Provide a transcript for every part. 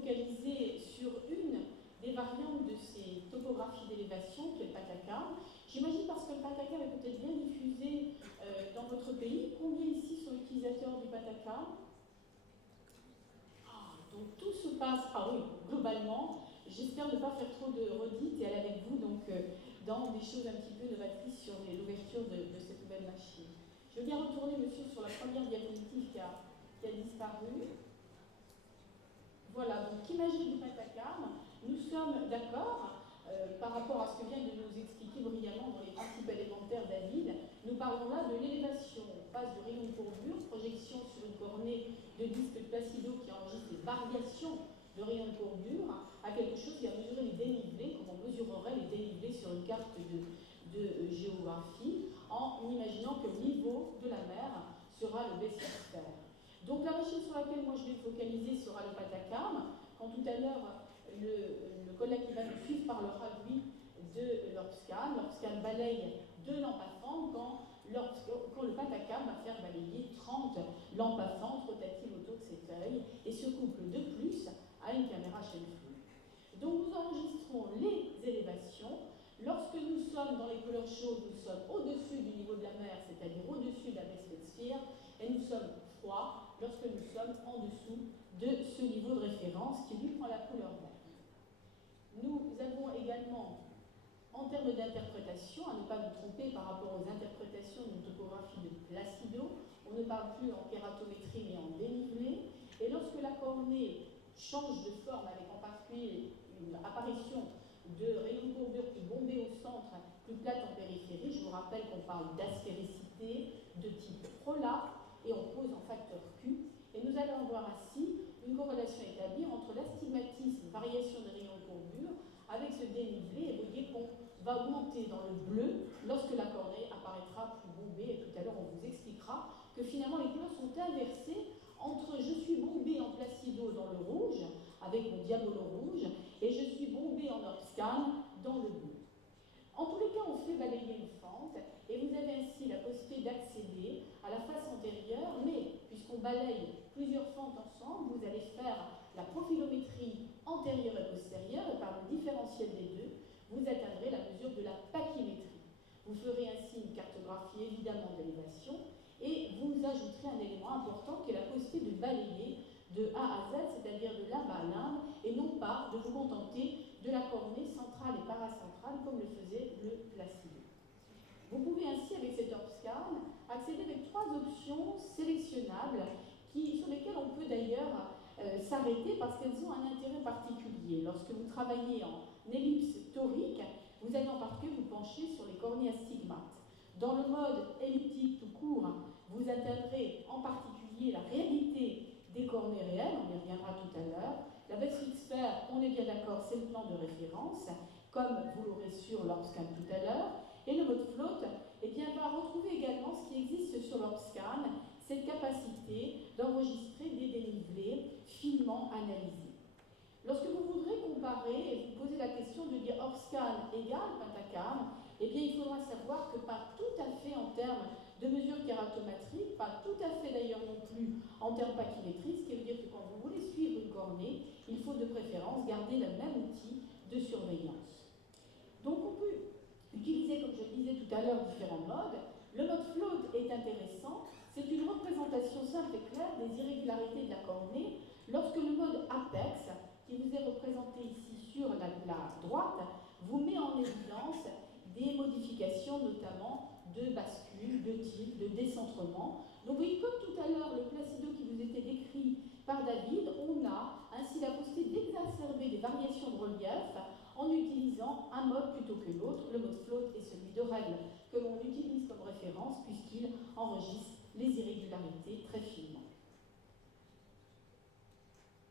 focaliser sur une des variantes de ces topographies d'élévation, qui est le Patacame. J'imagine parce que le Patacame est peut-être bien diffusé dans votre pays. Combien ici sont utilisateurs du Patacame? Donc tout se passe, oui, globalement. J'espère ne pas faire trop de redites et aller avec vous donc, dans des choses un petit peu novatrices sur l'ouverture de cette nouvelle machine. Je veux bien retourner, monsieur, sur la première diapositive qui a disparu. Voilà, donc imagerie du Patacame. Nous sommes d'accord par rapport à ce que vient de nous expliquer brillamment dans les principes élémentaires David. Nous parlons là de l'élévation. On passe du rayon de courbure, projection sur une cornée de disque de Placido qui enregistre les variations de rayon de courbure, à quelque chose qui a mesuré les dénivelés, comme on mesurerait les dénivelés sur une carte de géographie, en imaginant que le niveau de la mer sera le basiosphère. Donc la machine sur laquelle moi je vais me focaliser sera le Patacame, quand tout à l'heure le collègue qui va nous suivre parlera, lui, de l'Orbscan. L'Orbscan balaye 2 lampes à fente quand le Patacame va faire balayer 30 lampes à fente rotatives autour de cet œil et se couple de plus à une caméra Chenflou. Donc nous enregistrons les élévations. Lorsque nous sommes dans les couleurs chaudes, nous sommes au-dessus du niveau de la mer, c'est-à-dire au-dessus de la baie-sphère, et nous sommes froids lorsque nous sommes en dessous de ce niveau de référence qui lui prend la couleur verte. Nous avons également, en termes d'interprétation, à ne pas nous tromper par rapport aux interprétations d'une topographie de Placido, on ne parle plus en kératométrie mais en dénivelé, et lorsque la cornée change de forme, avec en particulier une apparition de rayons de courbure plus bombés au centre, plus plates en périphérie, je vous rappelle qu'on parle d'aspéricité de type prolapse, et on pose en facteur Q, et nous allons voir ainsi une corrélation établie entre l'astigmatisme, variation de rayons de courbure, avec ce dénivelé, et vous voyez qu'on va augmenter dans le bleu lorsque la cornée apparaîtra plus bombée, et tout à l'heure on vous expliquera que finalement les couleurs sont inversées entre je suis bombé en Placido dans le rouge, avec mon diabolo rouge, et je suis bombé en Orbscan dans le bleu. En tous les cas, on fait balayer une fente et vous avez ainsi la possibilité d'accéder à la face antérieure, mais puisqu'on balaye plusieurs fentes ensemble, vous allez faire la profilométrie antérieure et postérieure et par le différentiel des deux, vous atteindrez la mesure de la pachymétrie. Vous ferez ainsi une cartographie évidemment d'élévation et vous ajouterez un élément important qui est la possibilité de balayer de A à Z, c'est-à-dire de limbe à limbe, et non pas de vous contenter de la cornée centrale et paracentrale comme le faisait le Placido. Vous pouvez ainsi, avec cet Orbscan, accéder avec 3 options sélectionnables sur lesquelles on peut d'ailleurs s'arrêter parce qu'elles ont un intérêt particulier. Lorsque vous travaillez en ellipse torique, vous allez en particulier vous pencher sur les cornées astigmates. Dans le mode elliptique tout court, vous atteindrez en particulier la réalité des cornées réelles, on y reviendra tout à l'heure. La baie-sphère, on est bien d'accord, c'est le plan de référence, comme vous l'aurez sur l'Orbscan tout à l'heure. Et le mode float, eh bien, va retrouver également ce qui existe sur l'Orbscan, cette capacité d'enregistrer des dénivelés finement analysés. Lorsque vous voudrez comparer et vous poser la question de dire Orbscan égale Patacame, eh bien, il faudra savoir que pas tout à fait en termes de mesure kératométrique, pas tout à fait d'ailleurs non plus en termes pachymétriques, ce qui veut dire que quand vous voulez suivre une cornée, il faut de préférence garder le même outil de surveillance. Donc on peut utiliser, comme je le disais tout à l'heure, différents modes. Le mode float est intéressant, c'est une représentation simple et claire des irrégularités de la cornée, lorsque le mode apex, qui vous est représenté ici sur la droite, vous met en évidence des modifications notamment de bascule, de tilt, de décentrement. Donc vous voyez, comme tout à l'heure, le Placido qui vous était décrit par David, on a ainsi la possibilité d'exacerber des variations de relief en utilisant un mode plutôt que l'autre. Le mode float est celui de règle que l'on utilise comme référence puisqu'il enregistre les irrégularités très finement.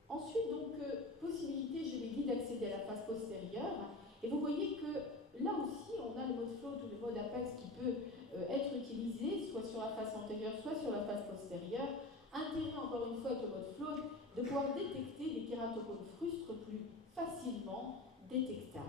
Ensuite, donc, possibilité, je l'ai dit, d'accéder à la face postérieure. Et vous voyez que là aussi, on a le mode float ou le mode apex qui peut être utilisé, soit sur la face antérieure, soit sur la face postérieure. Intérêt, encore une fois, avec le mode float, de pouvoir détecter des kératocones frustres plus facilement détectables.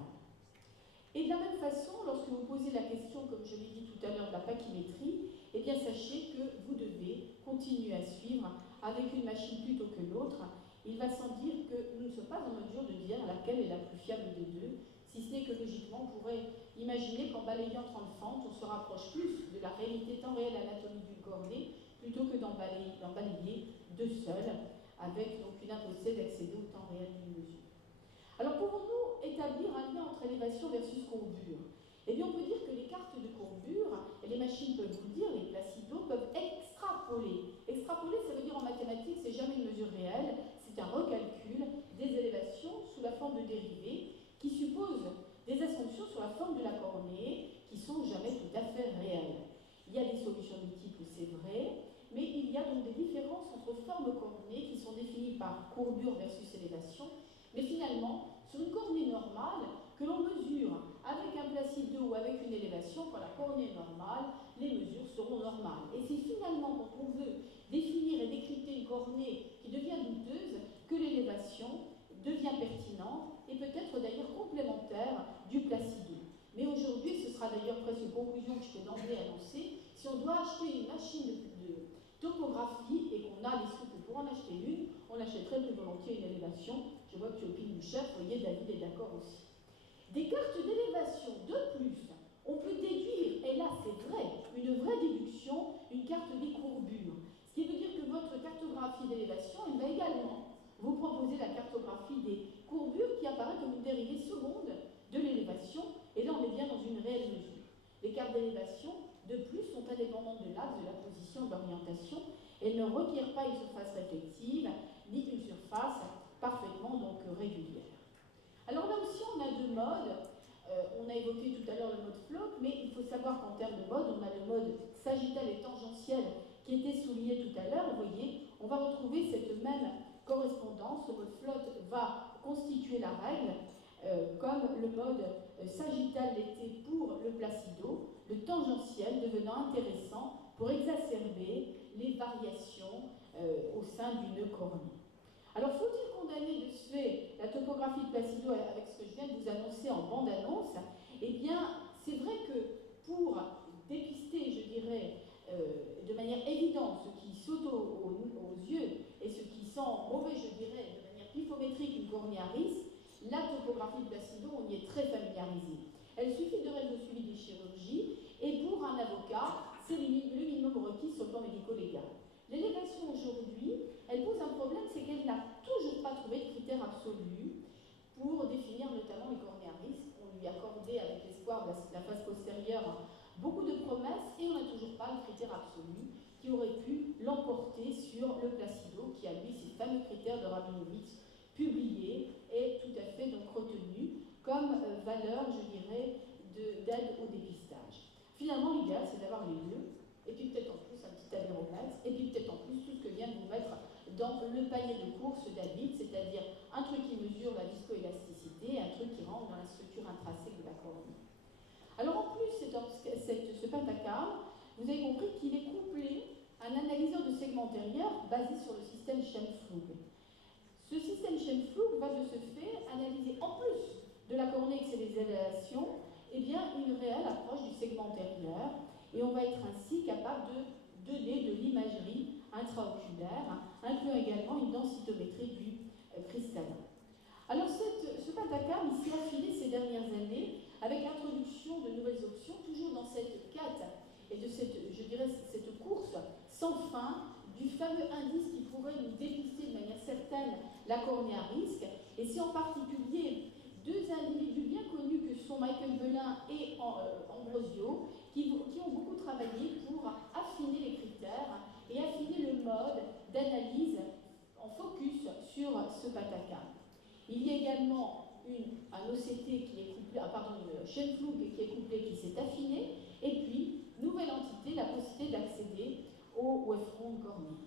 Et de la même façon, lorsque vous posez la question, comme je l'ai dit tout à l'heure, de la pachymétrie, eh bien, sachez que vous devez continuer à suivre avec une machine plutôt que l'autre. Il va sans dire que nous ne sommes pas en mesure de dire laquelle est la plus fiable des deux, si ce n'est que logiquement on pourrait imaginer qu'en balayant 30 fentes, on se rapproche plus de la réalité temps réel anatomie d'une cornée plutôt que d'en balayer deux seules, avec donc une impossibilité d'accéder au temps réel d'une mesure. Alors pouvons-nous établir un lien entre élévation versus courbure? Eh bien on peut dire que les cartes de courbure, et les machines peuvent vous le dire, les placidos, peuvent extrapoler. Extrapoler, ça veut dire en mathématiques, c'est jamais une mesure réelle, c'est un recalcul des élévations sous la forme de dérivées qui supposent des assumptions sur la forme de la cornée qui sont jamais tout à fait réelles. Il y a des solutions multiples, c'est vrai, mais il y a donc des différences entre formes cornées qui sont définies par courbure versus élévation. Mais finalement, sur une cornée normale, que l'on mesure avec un placido ou avec une élévation, quand la cornée est normale, les mesures seront normales. Et c'est finalement quand on veut définir et décrypter une cornée qui devient douteuse que l'élévation devient pertinente et peut-être d'ailleurs complémentaire du placido. Mais aujourd'hui, ce sera d'ailleurs presque une conclusion que je peux d'emblée annoncer, si on doit acheter une machine de topographie et qu'on a les sous pour en acheter une, on achèterait plus volontiers une élévation. Je vois que tu opines du chef, vous voyez, David est d'accord aussi. Des cartes d'élévation de plus, on peut déduire, et là c'est vrai, une vraie déduction, une carte des courbures. Ce qui veut dire que votre cartographie d'élévation, elle va également vous proposer la cartographie des courbures qui apparaît comme une dérivée seconde de l'élévation, et là on est bien dans une réelle mesure. Les cartes d'élévation, de plus, sont indépendantes de l'axe, de la position, de l'orientation. Elles ne requièrent pas une surface réflective, ni une surface parfaitement donc régulière. Alors là aussi, on a deux modes. On a évoqué tout à l'heure le mode float, mais il faut savoir qu'en termes de mode, on a le mode sagittal et tangentiel qui était souligné tout à l'heure. Vous voyez, on va retrouver cette même correspondance. Le mode float va constituer la règle, comme le mode sagittal l'était pour le placido, le tangentiel devenant intéressant pour exacerber les variations au sein d'une cornée. Alors, faut-il condamner de ce fait la topographie de Placido avec ce que je viens de vous annoncer en bande-annonce? Eh bien, c'est vrai que pour dépister, je dirais, de manière évidente ce qui saute aux yeux et ce qui sent mauvais, je dirais, de manière pifométrique une cornée à risque, la topographie de Placido, on y est très familiarisé. Elle suffit de règles suivies des chirurgies, et pour un avocat, c'est le minimum requis sur le plan médico-légal. L'élévation aujourd'hui, elle pose un problème, c'est qu'elle n'a toujours pas trouvé de critères absolus pour définir notamment les cornées à risque. On lui accordait avec l'espoir de la phase postérieure beaucoup de promesses et on n'a toujours pas le critère absolu qui aurait pu l'emporter sur le placido qui a lui ses fameux critères de Rabinowitz publiés et tout à fait donc retenus comme valeur, je dirais, d'aide au dépistage. Finalement, l'idéal, c'est d'avoir les deux. Et puis peut-être en plus un petit aléromètre, et puis peut-être en plus tout ce que vient de vous mettre dans le panier de course David, c'est-à-dire un truc qui mesure la viscoélasticité, un truc qui rentre dans la structure intrinsèque de la cornée. Alors en plus, ce pentacarme, vous avez compris qu'il est couplé à un analyseur de segment antérieur basé sur le système Schenflug. Ce système Schenflug va de ce fait analyser en plus de la cornée et ses élévations, eh bien, une réelle approche du segment antérieur. Et on va être ainsi capable de donner de l'imagerie intraoculaire, incluant également une densitométrie du cristallin. Alors ce pentacarme s'est affiné ces dernières années avec l'introduction de nouvelles options, toujours dans cette quête et de cette course sans fin du fameux indice qui pourrait nous dépister de manière certaine la cornée à risque. Et c'est en particulier deux individus bien connus que sont Michael Belin et Ambrosio qui ont beaucoup travaillé pour affiner les critères et affiner le mode d'analyse en focus sur ce pentacarme. Il y a également un OCT qui est couplé, une Schenflug qui est couplé, qui s'est affiné, et puis, nouvelle entité, la possibilité d'accéder au wavefront cornéen.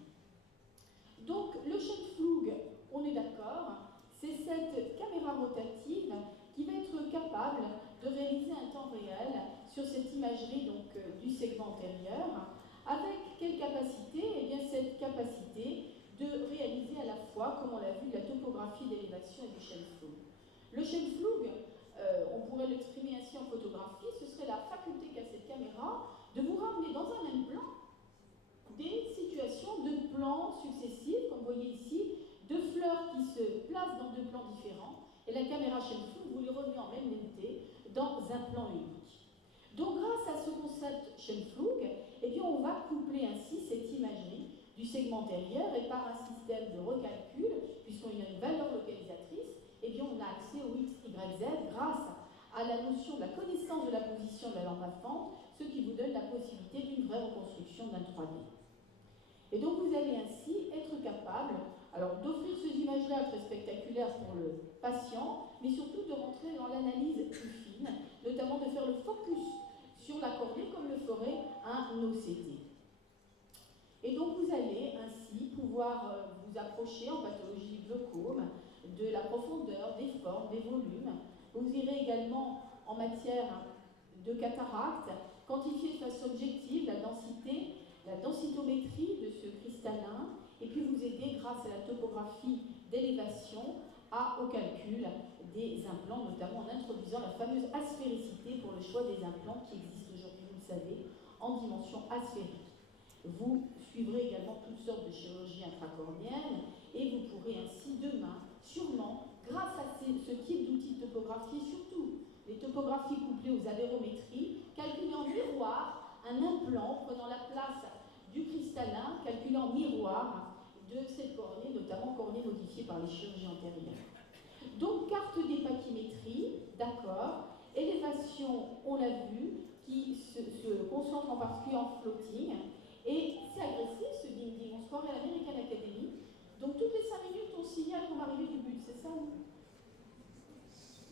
Donc, le Schenflug, on est d'accord, c'est cette caméra rotative qui va être capable de réaliser un temps réel sur cette imagerie donc, du segment antérieur. Avec quelle capacité? Eh bien, cette capacité de réaliser à la fois, comme on l'a vu, la topographie d'élévation et du Schenflug. Le Schenflug, on pourrait l'exprimer ainsi en photographie, ce serait la faculté qu'a cette caméra de vous ramener dans un même plan des situations de plans successifs, comme vous voyez ici, de fleurs implants uniques. Donc grâce à ce concept Schönpflug, eh bien, on va coupler ainsi cette imagerie du segment antérieur et par un système de recalcul, puisqu'on a une valeur localisatrice, eh bien, on a accès au X, Y, Z grâce à la notion de la connaissance de la position de la lampe à fente, ce qui vous donne la possibilité d'une vraie reconstruction d'un 3D. Et donc vous allez ainsi être capable d'offrir ces images-là très spectaculaires pour le patient, mais surtout de rentrer dans l'analyse plus fine, notamment de faire le focus sur la cornée comme le ferait un OCT. Et donc vous allez ainsi pouvoir vous approcher en pathologie glaucome de la profondeur, des formes, des volumes. Vous irez également en matière de cataracte quantifier de façon objective la densitométrie de ce cristallin, et puis vous aider grâce à la topographie d'élévation au calcul des implants, notamment en introduisant la fameuse aspéricité pour le choix des implants qui existent aujourd'hui, vous le savez, en dimension asphérique. Vous suivrez également toutes sortes de chirurgies intracornéennes et vous pourrez ainsi demain, sûrement, grâce à ce type d'outils de topographie, surtout les topographies couplées aux aberrométries, calculer en miroir un implant prenant la place du cristallin, calculer en miroir de cette cornée, notamment cornée modifiée par les chirurgies antérieures. Donc, carte d'épaquimétrie, d'accord, élévation, on l'a vu, qui se concentre en particulier en floating, et c'est agressif ce ding-ding, on se croirait à l'American Academy. Donc, toutes les 5 minutes, on signale qu'on va arriver du but, c'est ça?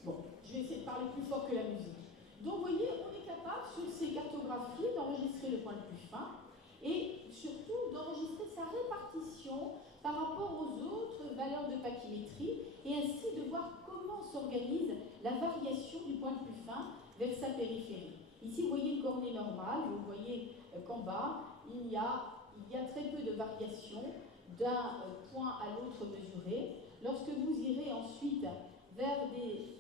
Bon, je vais essayer de parler plus fort que la musique. Donc, vous voyez, on est capable, sur ces cartographies, d'enregistrer le point le plus fin, et surtout d'enregistrer sa répartition par rapport aux autres valeurs de pachymétrie, et ainsi de voir comment s'organise la variation du point le plus fin vers sa périphérie. Ici, vous voyez une cornée normale, vous voyez qu'en bas, il y a très peu de variation d'un point à l'autre mesuré. Lorsque vous irez ensuite vers des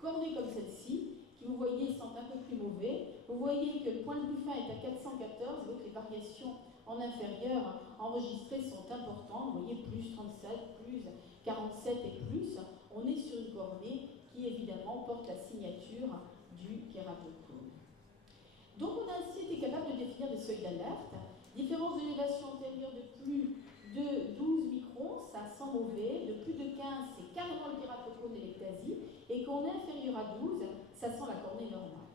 cornées comme celle-ci, qui vous voyez sont un peu plus mauvais, vous voyez que le point le plus fin est à 414, donc les variations en inférieur enregistrées sont importantes, vous voyez plus 37, plus 47 et plus, on est sur une cornée qui évidemment porte la signature du kératocone. Donc on a ainsi été capable de définir des seuils d'alerte, différence d'élévation antérieure de plus de 12 microns, ça sent mauvais, de plus de 15, c'est carrément le kératocone et l'ectasie, et quand on est inférieur à 12, ça sent la cornée normale.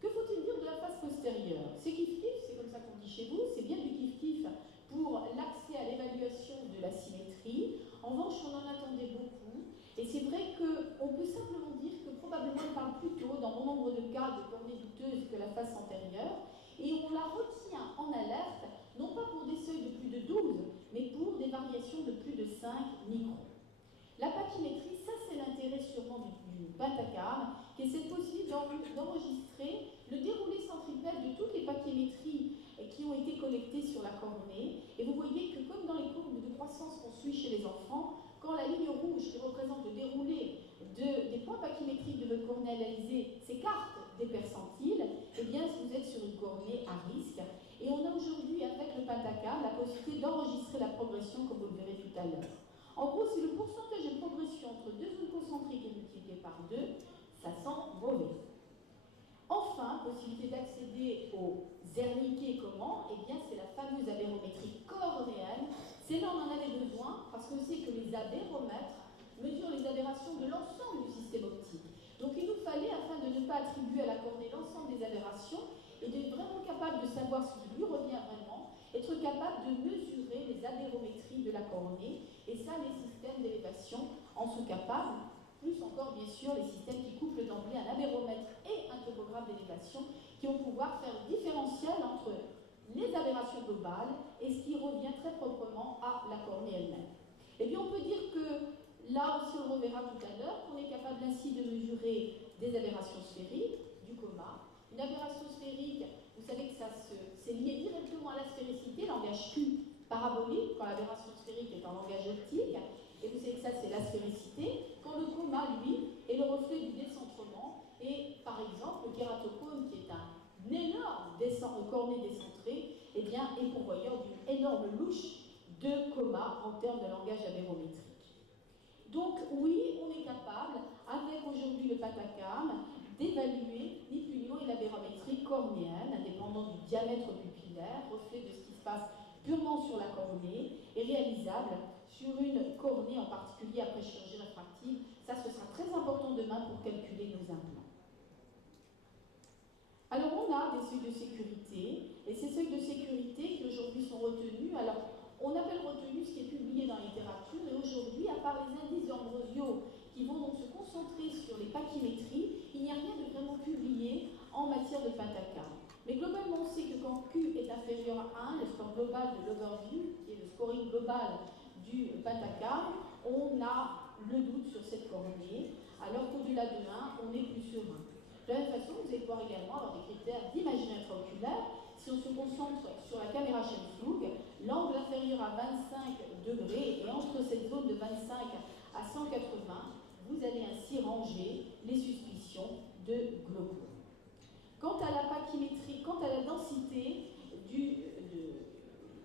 Que faut-il dire de la face postérieure? C'est kiff-kiff, c'est comme ça qu'on dit chez vous, c'est bien du kiff-kiff pour l'accès à l'évaluation de la symétrie. En revanche, on en attendait beaucoup, et c'est vrai qu'on peut simplement dire que probablement on parle plutôt, dans bon nombre de cas, de cornée douteuse que la face antérieure, et on la retient en alerte, non pas pour des seuils de plus de 12, mais pour des variations de plus de 5 microns. La pachymétrie, ça c'est l'intérêt sûrement du pentacarme, qui est cette possibilité d'enregistrer le déroulé centripète de toutes les pachymétries qui ont été collectées sur la cornée. Et vous voyez que comme dans les courbes de croissance qu'on suit chez les enfants, quand la ligne rouge qui représente le déroulé des points pachymétriques de votre cornée analysée s'écarte des percentiles, eh bien vous êtes sur une cornée à risque. Et on a aujourd'hui avec le pentacarme la possibilité d'enregistrer la progression comme vous le verrez tout à l'heure. En gros, si le pourcentage de progression entre deux zones concentriques est multiplié par 2, ça sent mauvais. Enfin, possibilité d'accéder aux Zernicke, comment? Eh bien, c'est la fameuse aberrométrie cornéenne. C'est là où on en avait besoin, parce qu'on sait que les aberromètres mesurent les aberrations de l'ensemble du système optique. Donc, il nous fallait, afin de ne pas attribuer à la cornée l'ensemble des aberrations, et d'être vraiment capable de savoir ce qui lui revient vraiment, être capable de mesurer les aberrométries de la cornée, et ça, les systèmes d'élévation en sont capables, plus encore, bien sûr, les systèmes qui couplent d'emblée un aberromètre et un topographe d'élévation, qui vont pouvoir faire le différentiel entre les aberrations globales et ce qui revient très proprement à la cornée elle-même. Eh bien, on peut dire que, là aussi, on reverra tout à l'heure, qu'on est capable ainsi de mesurer des aberrations sphériques, du coma. Une aberration sphérique, vous savez que c'est lié directement à la sphéricité, langage Q parabolique, quand l'aberration sphérique est en langage optique, et vous savez que ça c'est la sphéricité, quand le coma, lui, est le reflet du décentrement, et par exemple, le kératocone, qui est un énorme cornée décentrée, eh bien, est pourvoyeur d'une énorme louche de coma en termes de langage aberrométrique. Donc oui, on est capable, avec aujourd'hui le pentacarme, d'évaluer ni plus ni moins une labérométrie cornéenne, indépendante du diamètre pupillaire, reflet de ce qui se passe purement sur la cornée, et réalisable sur une cornée en particulier après chirurgie réfractive. Ça, ce sera très important demain pour calculer nos implants. Alors, on a des seuils de sécurité, et ces seuils de sécurité qui aujourd'hui sont retenus, alors on appelle retenu ce qui est publié dans la littérature, et aujourd'hui, à part les indices d'Ambrosio qui vont donc se concentrer sur les pachymétries, il n'y a rien de vraiment publié en matière de pentacarpe. Mais globalement, on sait que quand Q est inférieur à 1, le score global de l'overview, qui est le scoring global du pentacarpe, on a le doute sur cette cornée, alors qu'au-delà de 1, on est plus serein. De la même façon, vous allez pouvoir également avoir des critères d'imagerie intraoculaire. Si on se concentre sur la caméra Schoenflug, l'angle inférieur à 25 degrés et entre cette zone de 25 à 180, vous allez ainsi ranger les suspicions de glaucome. Quant à la pachymétrie, quant à la densité de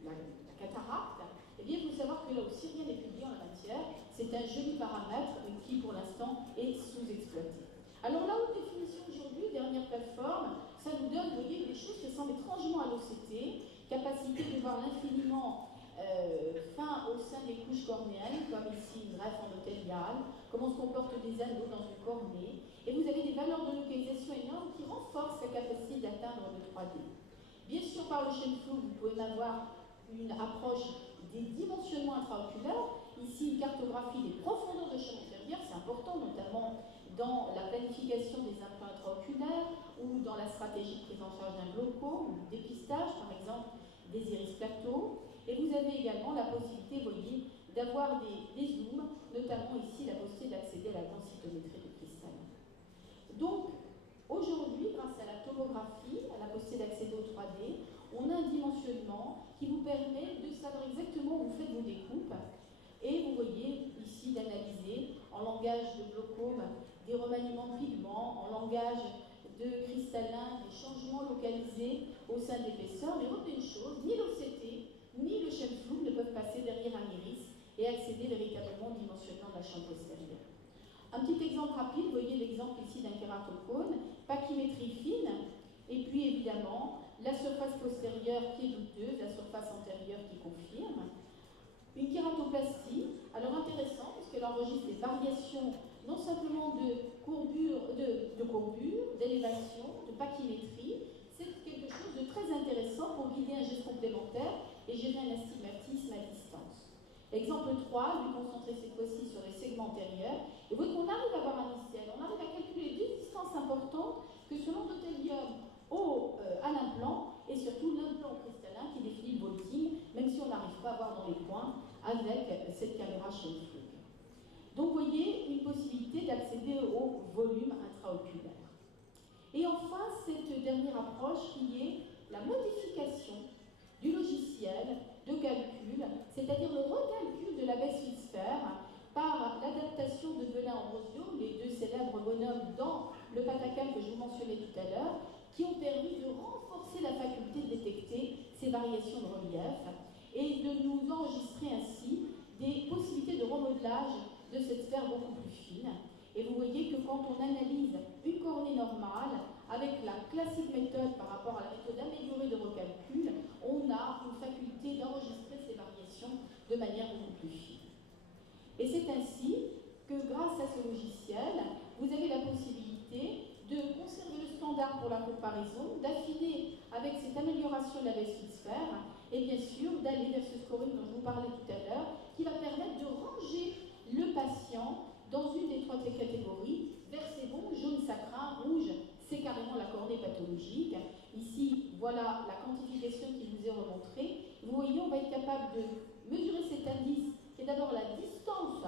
la cataracte, eh bien, il faut savoir que là aussi, rien n'est publié en la matière. C'est un joli paramètre qui, pour l'instant, est sous-exploité. Alors, la haute définition aujourd'hui, dernière plateforme, ça nous donne, vous voyez, des choses qui ressemblent étrangement à l'OCT, capacité de voir l'infiniment fin au sein des couches cornéennes, comme ici une greffe endothéliale, comment se comportent des anneaux dans une cornée, et vous avez des valeurs de localisation énormes qui renforcent la capacité d'atteindre le 3D. Bien sûr, par le Schoenflug, vous pouvez avoir une approche des dimensionnements intraoculaires. Ici, une cartographie des profondeurs de champ antérieur, c'est important, notamment dans la planification des implants intraoculaires ou dans la stratégie de prise en charge d'un glaucome ou du dépistage, par exemple, des iris plateaux. Et vous avez également la possibilité, vous voyez, d'avoir des zooms, notamment ici la possibilité d'accéder à la densitométrie de cristal. Donc, aujourd'hui, grâce à la tomographie, à la possibilité d'accéder au 3D, on a un dimensionnement qui vous permet de savoir exactement où vous faites vos découpes. Et vous voyez ici d'analyser en langage de glaucome des remaniements de pigments, en langage de cristallin, des changements localisés au sein de l'épaisseur. Mais retenez une chose, ni l'OCT, ni le Schoenflug ne peuvent passer derrière un iris et accéder véritablement au dimensionnement de la chambre postérieure. Un petit exemple rapide, vous voyez l'exemple ici d'un kératocone, pachymétrie fine, et puis évidemment la surface postérieure qui est douteuse, la surface antérieure qui confirme. Une kératoplastie, alors intéressant parce qu'elle enregistre des variations non simplement de courbure, d'élévation, de pachymétrie. C'est quelque chose de très intéressant pour guider un geste complémentaire et gérer un astigmatisme à distance. Exemple 3, lui concentrer cette fois-ci sur les segments antérieurs. Et vous voyez qu'on arrive à avoir un ICL, on arrive à calculer deux distances importantes que sur l'endothélium à l'implant et surtout l'implant cristallin qui définit le vaulting, même si on n'arrive pas à voir dans les points avec cette caméra Schoenflug. Donc vous voyez une possibilité d'accéder au volume intraoculaire. Et enfin, cette dernière approche qui est la modification du logiciel de calcul, c'est-à-dire le recalcul de la baisse sphère par l'adaptation de Belin-Ambrosio, les deux célèbres bonhommes dans le patacarpe que je vous mentionnais tout à l'heure, qui ont permis de renforcer la faculté de détecter ces variations de relief et de nous enregistrer ainsi des possibilités de remodelage de cette sphère beaucoup plus fine. Et vous voyez que quand on analyse une cornée normale, avec la classique méthode par rapport à la méthode améliorée de recalcul, on a une faculté d'enregistrer ces variations de manière beaucoup plus fine. Et c'est ainsi que grâce à ce logiciel, vous avez la possibilité de conserver le standard pour la comparaison, d'affiner avec cette amélioration de la sphère et bien sûr d'aller vers ce scoring dont je vous parlais tout à l'heure, qui va permettre de ranger le patient dans une des trois catégories. Vert c'est bon, jaune ça craint, rouge c'est carrément la cornée pathologique. Ici, voilà la quantification qui vous est remontrée. Vous voyez, on va être capable de mesurer cet indice qui est d'abord la distance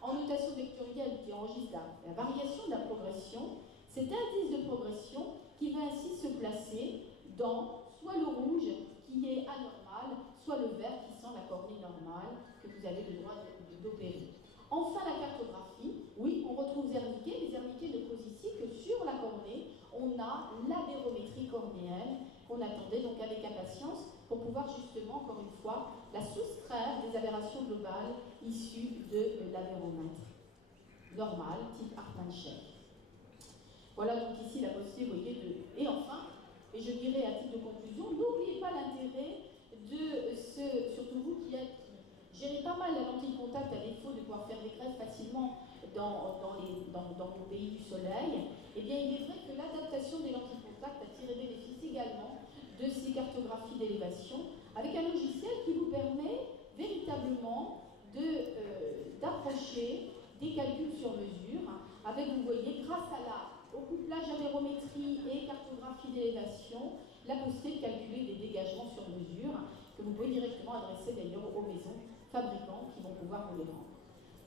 en notation vectorielle qui enregistre la variation de la progression. Cet indice de progression qui va ainsi se placer dans soit le rouge qui est anormal, soit le vert qui sent la cornée normale que vous avez le droit d'opérer. Enfin, la cartographie, oui, on retrouve Zernicke, mais Zernicke ne pose ici que sur la cornée, on a l'abérométrie cornéenne qu'on attendait donc avec impatience pour pouvoir justement, encore une fois, la soustraire des aberrations globales issues de l'abéromètre normal, type Hartmann-Shaik. Voilà donc ici la possibilité, vous voyez, et enfin, et je dirais à titre de conclusion, n'oubliez pas l'intérêt de surtout vous qui gérez pas mal la lentille contact à défaut de pouvoir faire des greffes facilement dans nos pays du soleil, eh bien il est vrai que l'adaptation des lentilles contact a tiré bénéfice également de ces cartographies d'élévation avec un logiciel qui vous permet véritablement d'approcher des calculs sur mesure avec, vous voyez, grâce au couplage aérométrie et cartographie d'élévation, la possibilité de calculer des dégagements sur mesure que vous pouvez directement adresser d'ailleurs aux maisons fabricants qui vont pouvoir vous les rendre.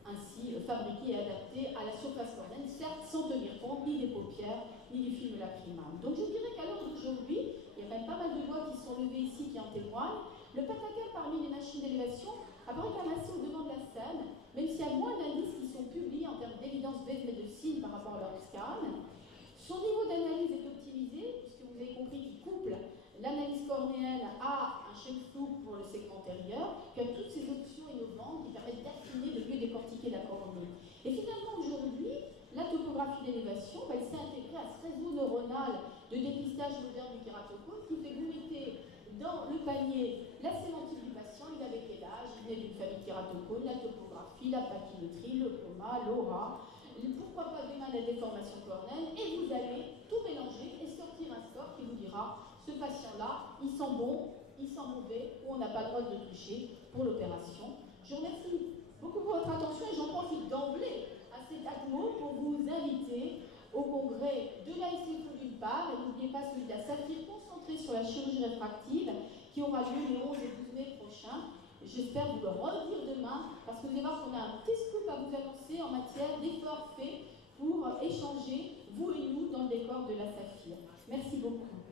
Ainsi fabriqués et adaptés à la surface cornéenne, certes sans tenir compte ni des paupières ni du film lacrymal. Donc je dirais qu'à l'heure d'aujourd'hui, il y a quand même pas mal de lois qui sont levées ici qui en témoignent. Le pataquès parmi les machines d'élévation apparaît quand même assez au devant de la scène, même s'il y a moins d'indices qui sont publiés en termes d'évidence bête-médecine par rapport à leur scan. Son niveau d'analyse est optimisé, puisque vous avez compris qu'il couple l'analyse cornéenne à un chef flou pour le segment antérieur, qui a toutes ces options innovantes qui permettent d'affiner, de mieux décortiquer la cornée. Et finalement, aujourd'hui, la topographie d'élévation, elle s'est intégrée à ce réseau neuronal de dépistage moderne du kératocone qui fait goûter dans le panier la sémantique du patient, il avait quel âge, il venait d'une famille de kératocone, la topographie, la pachymétrie, le coma, l'aura, pourquoi pas demain la déformation cornéenne, et vous allez tout mélanger et sortir un score qui vous dira ce patient-là, il sent bon, il sent mauvais, ou on n'a pas le droit de le toucher pour l'opération. Je vous remercie beaucoup pour votre attention et j'en profite d'emblée à cet ACMO pour vous inviter au congrès de l'ASFO d'une part, et n'oubliez pas celui de la Saphir concentré sur la chirurgie réfractive qui aura lieu les 11 et 12 mai prochains. J'espère vous le redire demain parce que vous allez voir qu'on a un petit scoop à vous annoncer en matière d'efforts faits pour échanger, vous et nous, dans le décor de la Saphir. Merci beaucoup.